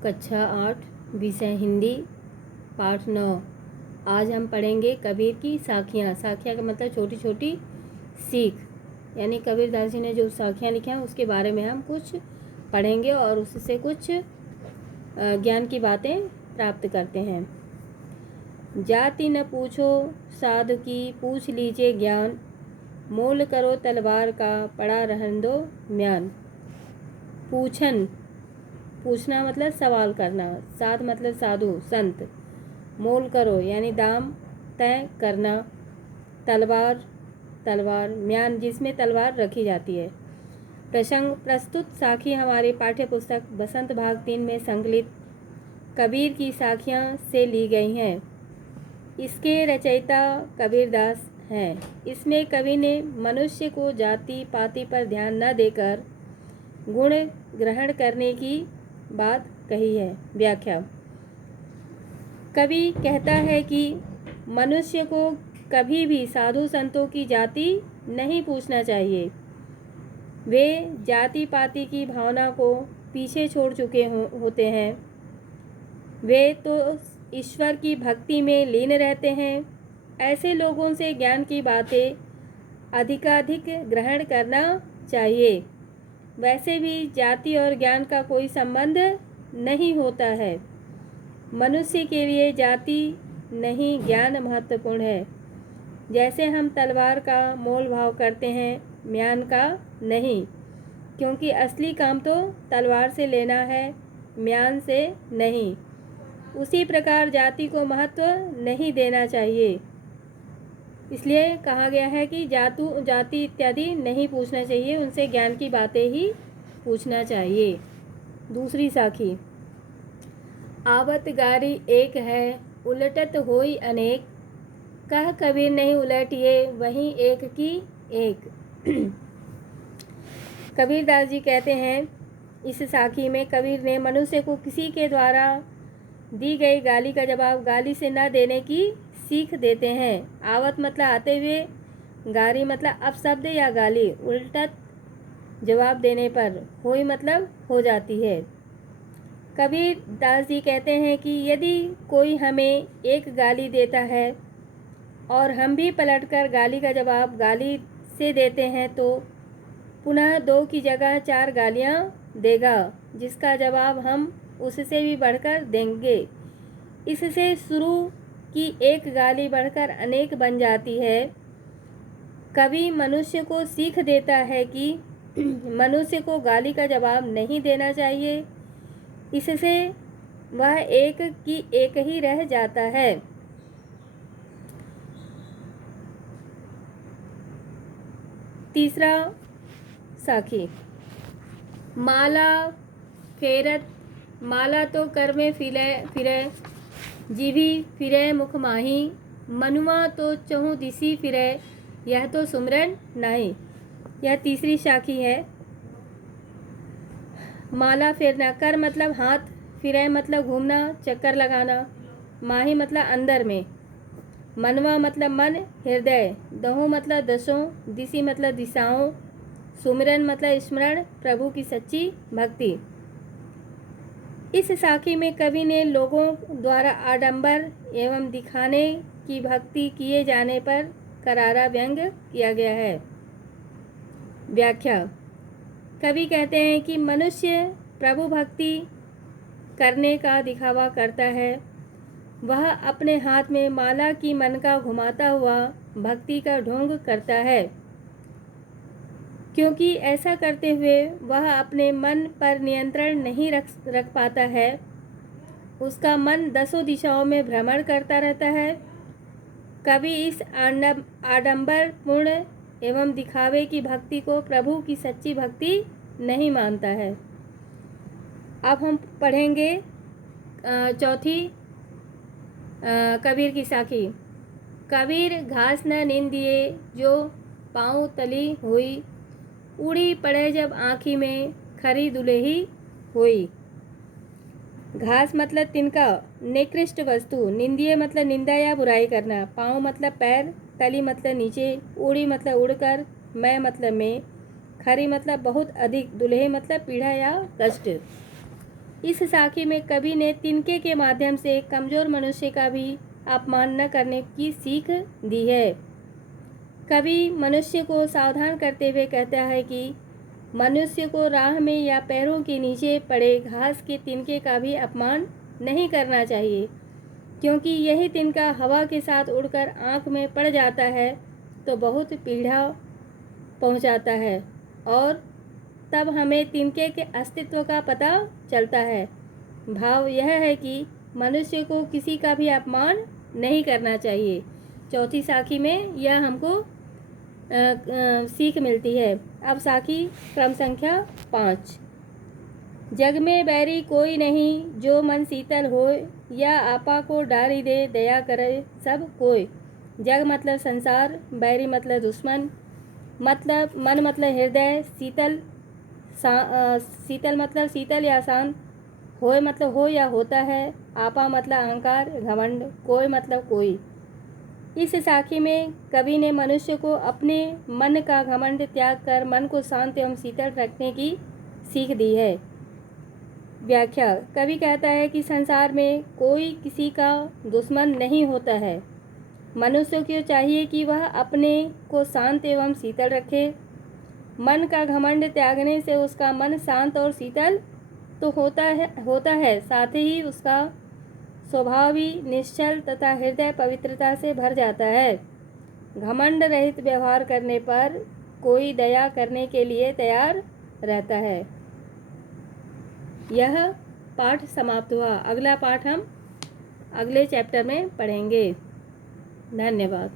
कक्षा 8 विषय हिंदी पाठ 9। आज हम पढ़ेंगे कबीर की साखियाँ। साखियाँ का मतलब छोटी छोटी सीख, यानी कबीरदास जी ने जो साखियाँ लिखी हैं उसके बारे में हम कुछ पढ़ेंगे और उससे कुछ ज्ञान की बातें प्राप्त करते हैं। जाति न पूछो साधु की, पूछ लीजिए ज्ञान, मोल करो तलवार का, पड़ा रहन दो म्यान। पूछना मतलब सवाल करना, साध मतलब साधु संत, मोल करो यानी दाम तय करना, तलवार म्यान जिसमें तलवार रखी जाती है। प्रसंग प्रस्तुत साखी हमारी पाठ्य पुस्तक बसंत भाग 3 में संकलित कबीर की साखियाँ से ली गई हैं। इसके रचयिता कबीरदास हैं। इसमें कवि ने मनुष्य को जाति पाति पर ध्यान न देकर गुण ग्रहण करने की बात कही है। व्याख्या। कवि कहता है कि मनुष्य को कभी भी साधु संतों की जाति नहीं पूछना चाहिए। वे जाति पाति की भावना को पीछे छोड़ चुके होते हैं। वे तो ईश्वर की भक्ति में लीन रहते हैं। ऐसे लोगों से ज्ञान की बातें अधिकाधिक ग्रहण करना चाहिए। वैसे भी जाति और ज्ञान का कोई संबंध नहीं होता है। मनुष्य के लिए जाति नहीं ज्ञान महत्वपूर्ण है। जैसे हम तलवार का मोल भाव करते हैं, म्यान का नहीं, क्योंकि असली काम तो तलवार से लेना है, म्यान से नहीं। उसी प्रकार जाति को महत्व नहीं देना चाहिए। इसलिए कहा गया है कि जाति इत्यादि नहीं पूछना चाहिए, उनसे ज्ञान की बातें ही पूछना चाहिए। दूसरी साखी। आवत गारी एक है, उलटत होई अनेक, कह कबीर नहीं उलटिए वहीं एक की एक। कबीरदास जी कहते हैं इस साखी में कबीर ने मनुष्य को किसी के द्वारा दी गई गाली का जवाब गाली से न देने की सीख देते हैं। आवत मतलब आते हुए, गारी मतलब अपशब्द या गाली, उल्टत जवाब देने पर, होई मतलब हो जाती है। कबीर दास जी कहते हैं कि यदि कोई हमें एक गाली देता है और हम भी पलटकर गाली का जवाब गाली से देते हैं तो पुनः 2 की जगह 4 गालियाँ देगा, जिसका जवाब हम उससे भी बढ़कर देंगे। इससे शुरू की एक गाली बढ़कर अनेक बन जाती है। कवि मनुष्य को सीख देता है कि मनुष्य को गाली का जवाब नहीं देना चाहिए। इससे वह एक की एक ही रह जाता है। तीसरा साखी। माला फेरत, माला तो कर में फिरे, जीभी फिरे मुख माही, मनुआ तो चहु दिसी फिरे, यह तो सुमरन नहीं। यह तीसरी साखी है। माला फेरना, कर मतलब हाथ, फिरे मतलब घूमना चक्कर लगाना, माही मतलब अंदर में, मनवा मतलब मन हृदय, दहु मतलब दसों, दिशी मतलब दिशाओं, सुमिरन मतलब स्मरण प्रभु की सच्ची भक्ति। इस साखी में कवि ने लोगों द्वारा आडंबर एवं दिखाने की भक्ति किए जाने पर करारा व्यंग किया गया है। व्याख्या। कवि कहते हैं कि मनुष्य प्रभु भक्ति करने का दिखावा करता है। वह अपने हाथ में माला की मनका घुमाता हुआ भक्ति का ढोंग करता है, क्योंकि ऐसा करते हुए वह अपने मन पर नियंत्रण नहीं रख पाता है। उसका मन 10 दिशाओं में भ्रमण करता रहता है। कवि इस आडंबर पूर्ण एवं दिखावे की भक्ति को प्रभु की सच्ची भक्ति नहीं मानता है। अब हम पढ़ेंगे चौथी कबीर की साखी। कबीर घास न निंदिए जो पाँव तली हुई, उड़ी पड़े जब आँखी में खरी दुलेही हुई। घास मतलब तिनका, निकृष्ट वस्तु, निंदिए मतलब निंदा या बुराई करना, पाँव मतलब पैर, तली मतलब नीचे, उड़ी मतलब उड़कर, मैं मतलब में, खरी मतलब बहुत अधिक, दुल्हे मतलब पीड़ा या कष्ट। इस साखी में कवि ने तिनके के माध्यम से कमज़ोर मनुष्य का भी अपमान न करने की सीख दी है। कवि मनुष्य को सावधान करते हुए कहता है कि मनुष्य को राह में या पैरों के नीचे पड़े घास के तिनके का भी अपमान नहीं करना चाहिए, क्योंकि यही तिनका हवा के साथ उड़कर आँख में पड़ जाता है तो बहुत पीड़ा पहुँचाता है और तब हमें तिनके के अस्तित्व का पता चलता है। भाव यह है कि मनुष्य को किसी का भी अपमान नहीं करना चाहिए। चौथी साखी में यह हमको सीख मिलती है। अब साखी क्रम संख्या 5। जग में बैरी कोई नहीं, जो मन शीतल होए, या आपा को डारी दे, दया करे सब कोई। जग मतलब संसार, बैरी मतलब दुश्मन, मतलब मन मतलब हृदय, शीतल मतलब शीतल या शांत, होए मतलब हो या होता है, आपा मतलब अहंकार घमंड, कोई मतलब कोई। इस साखी में कवि ने मनुष्य को अपने मन का घमंड त्याग कर मन को शांत एवं शीतल रखने की सीख दी है। व्याख्या। कवि कहता है कि संसार में कोई किसी का दुश्मन नहीं होता है। मनुष्य को चाहिए कि वह अपने को शांत एवं शीतल रखे। मन का घमंड त्यागने से उसका मन शांत और शीतल तो होता है, साथ ही उसका स्वभाव भी निश्चल तथा हृदय पवित्रता से भर जाता है। घमंड रहित व्यवहार करने पर कोई दया करने के लिए तैयार रहता है। यह पाठ समाप्त हुआ। अगला पाठ हम अगले चैप्टर में पढ़ेंगे। धन्यवाद।